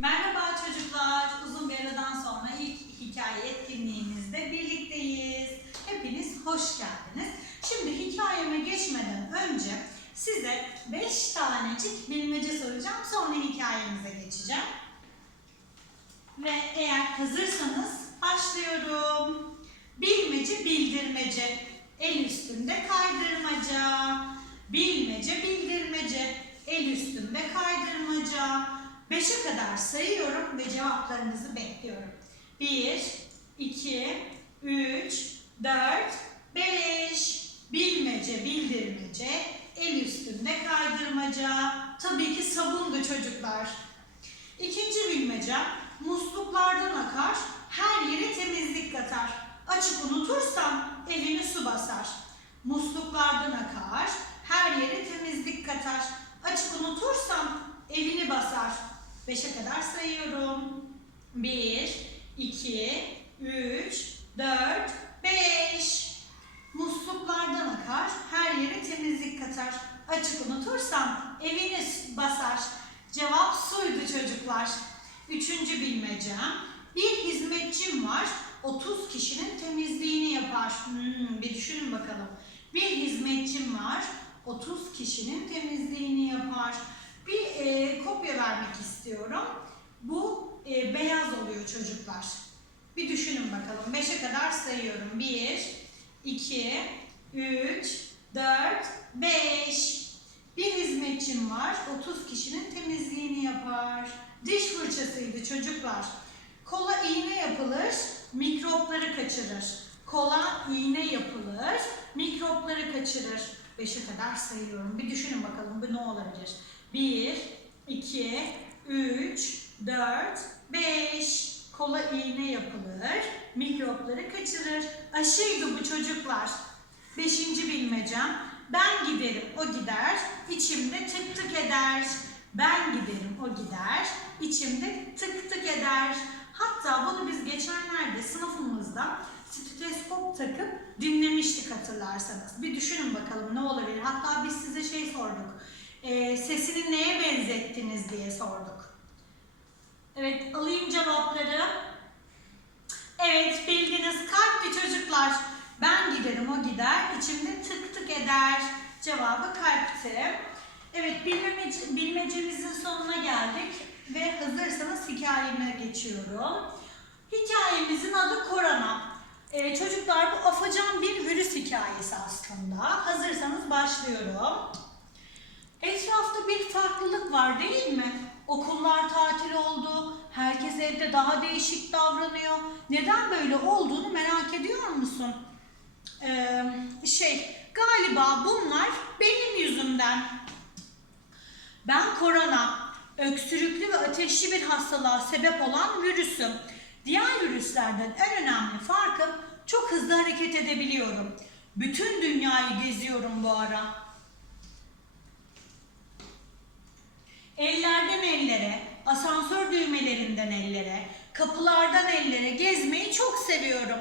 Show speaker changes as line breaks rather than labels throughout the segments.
Merhaba çocuklar. Uzun bir aradan sonra ilk hikaye etkinliğimizde birlikteyiz. Hepiniz hoş geldiniz. Şimdi hikayeme geçmeden önce size 5 tanecik bilmece soracağım. Sonra hikayemize geçeceğim. Ve eğer hazırsanız başlıyorum. Bilmece bildirmece. El üstünde kaydırmaca. Bilmece bildirmece. El üstünde kaydırmaca. Beşe kadar sayıyorum ve cevaplarınızı bekliyorum. 1, 2, 3, 4, 5. Bilmece, bildirmece, el üstünde kaydırmaca. Tabii ki sabundu çocuklar. İkinci bilmece, 1, 2, 3, 4, 5. Musluklardan akar, her yere temizlik katar. Açık unutursan evini basar. Cevap suydu çocuklar. Üçüncü bilmecem. Bir hizmetçim var, 30 kişinin temizliğini yapar. Hmm, bir düşünün bakalım. Bir hizmetçim var, 30 kişinin temizliğini yapar. Bir e, kopya vermek istiyorum. Bu e, beyaz oluyor çocuklar. Bir düşünün bakalım. 5'e kadar sayıyorum. 1, 2, 3, 4, 5. Bir hizmetçim var. 30 kişinin temizliğini yapar. Diş fırçasıydı çocuklar. Kola iğne yapılır, mikropları kaçırır. Kola iğne yapılır, mikropları kaçırır. 5'e kadar sayıyorum. Bir düşünün bakalım bu ne olabilir? 1, 2, 3, 4, 5. Kola iğne yapılır, mikropları kaçırır. Aşıydı bu çocuklar. Beşinci bilmecem. Ben giderim, o gider, içimde tık tık eder. Ben giderim, o gider, içimde tık tık eder. Hatta bunu biz geçenlerde sınıfımızda steteskop takıp dinlemiştik hatırlarsanız. Bir düşünün bakalım ne olabilir. Hatta biz size şey sorduk. Ee, sesini neye benzettiniz diye sorduk. Evet alayım cevapları. Evet bildiniz kalpli çocuklar. Ben giderim o gider. İçimde tık tık eder. Cevabı kalpti. Evet bilmece, bilmecemizin sonuna geldik. Ve hazırsanız hikayeme geçiyorum. Hikayemizin adı Korona. Ee, çocuklar bu afacan bir virüs hikayesi aslında. Hazırsanız başlıyorum. Etrafta bir farklılık var değil mi? Okullar tatil oldu. Herkes evde daha değişik davranıyor. Neden böyle olduğunu merak ediyor musun? Ee, şey, galiba bunlar benim yüzümden. Ben korona, öksürüklü ve ateşli bir hastalığa sebep olan virüsüm. Diğer virüslerden en önemli farkım çok hızlı hareket edebiliyorum. Bütün dünyayı geziyorum bu ara. Ellerden ellere, asansör düğmelerinden ellere, kapılardan ellere gezmeyi çok seviyorum.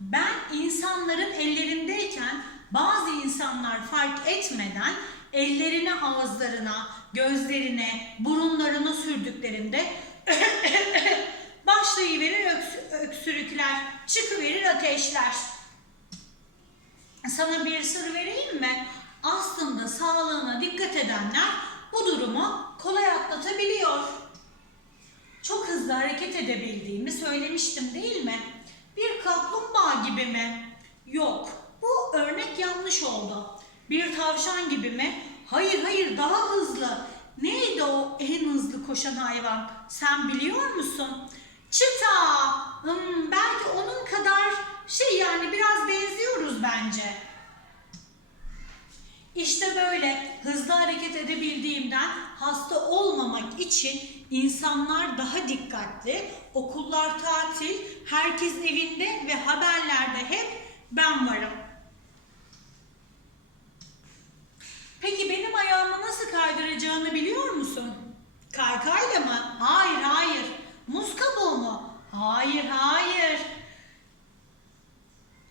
Ben insanların ellerindeyken bazı insanlar fark etmeden ellerini ağızlarına, gözlerine, burunlarına sürdüklerinde başlayıverir öks- öksürükler, çıkıverir ateşler. Sana bir sır vereyim mi? Aslında sağlığına dikkat edenler bu durumu kolay atlatabiliyor. Çok hızlı hareket edebildiğimi söylemiştim değil mi? Bir kaplumbağa gibi mi? Yok. Bu örnek yanlış oldu. Bir tavşan gibi mi? Hayır hayır daha hızlı. Neydi o en hızlı koşan hayvan? Sen biliyor musun? Çita. Hmm, belki onun kadar şey Covid-19'den hasta olmamak için insanlar daha dikkatli. Okullar tatil, herkes evinde ve haberlerde hep ben varım. Peki benim ayağımı nasıl kaydıracağını biliyor musun? Kaykayla mı? Hayır, hayır. Muz kabuğu mu? Hayır, hayır.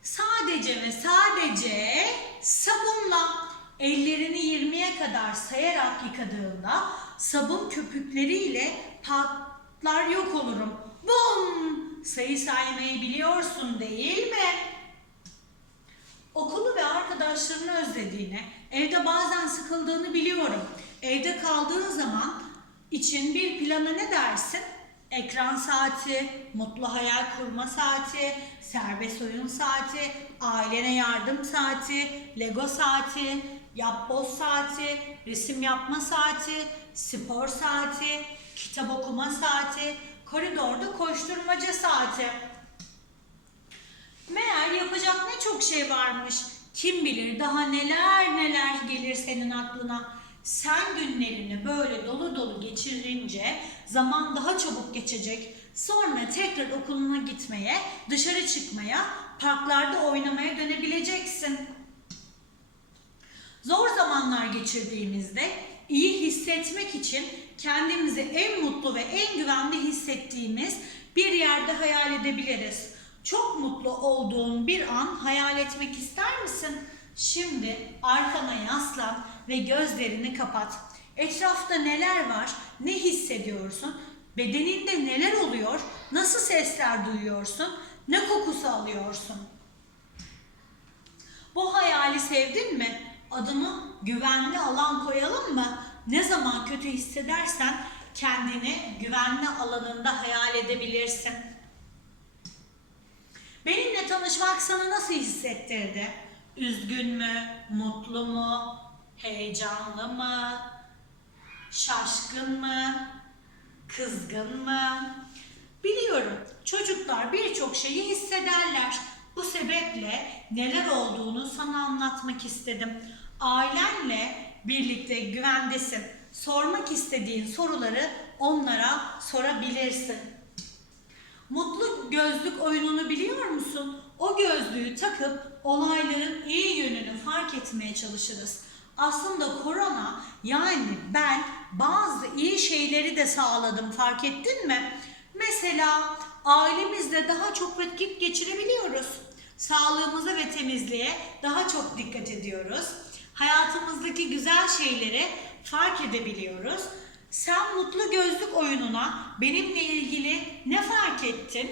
Sadece ve sadece sabunla ellerini 20'ye kadar sayarak yıkadığında sabun köpükleriyle pat patlar yok olurum. Bum! Sayı saymayı biliyorsun değil mi? Okulu ve arkadaşlarını özlediğini, evde bazen sıkıldığını biliyorum. Evde kaldığın zaman için bir plana ne dersin? Ekran saati, mutlu hayal kurma saati, serbest oyun saati, ailene yardım saati, lego saati, yapboz saati, resim yapma saati, spor saati, kitap okuma saati, koridorda koşturmaca saati. Meğer yapacak ne çok şey varmış. Kim bilir daha neler neler gelir senin aklına. Sen günlerini böyle dolu dolu geçirince zaman daha çabuk geçecek. Sonra tekrar okuluna gitmeye, dışarı çıkmaya, parklarda oynamaya dönebileceksin. Geçirdiğimizde iyi hissetmek için kendimizi en mutlu ve en güvende hissettiğimiz bir yerde hayal edebiliriz. Çok mutlu olduğun bir an hayal etmek ister misin? Şimdi arkana yaslan ve gözlerini kapat. Etrafta neler var? Ne hissediyorsun? Bedeninde neler oluyor? Nasıl sesler duyuyorsun? Ne kokusu alıyorsun? Bu hayali sevdin mi? Adını güvenli alan koyalım mı? Ne zaman kötü hissedersen kendini güvenli alanında hayal edebilirsin. Benimle tanışmak sana nasıl hissettirdi? Üzgün mü? Mutlu mu? Heyecanlı mı? Şaşkın mı? Kızgın mı? Biliyorum çocuklar birçok şeyi hissederler. Bu sebeple neler olduğunu sana anlatmak istedim. Ailenle birlikte güvendesin. Sormak istediğin soruları onlara sorabilirsin. Mutlu gözlük oyununu biliyor musun? O gözlüğü takıp olayların iyi yönünü fark etmeye çalışırız. Aslında korona yani ben bazı iyi şeyleri de sağladım fark ettin mi? Mesela ailemizle daha çok vakit geçirebiliyoruz. Sağlığımıza ve temizliğe daha çok dikkat ediyoruz. Hayatımızdaki güzel şeyleri fark edebiliyoruz. Sen mutlu gözlük oyununa benimle ilgili ne fark ettin?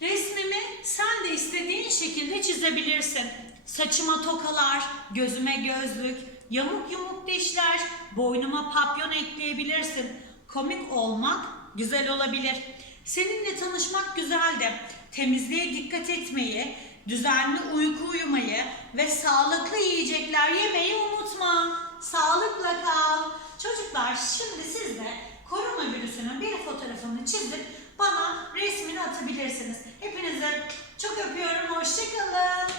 Resmimi sen de istediğin şekilde çizebilirsin. Saçıma tokalar, gözüme gözlük, yamuk yumuk dişler, boynuma papyon ekleyebilirsin. Komik olmak güzel olabilir. Seninle tanışmak güzeldi. Temizliğe dikkat etmeyi, düzenli uyku uyumayı ve sağlıklı yiyecekler yemeyi unutma. Sağlıkla kal. Çocuklar şimdi siz de koronavirüsünün bir fotoğrafını çizip bana resmini atabilirsiniz. Hepinize çok öpüyorum. Hoşçakalın.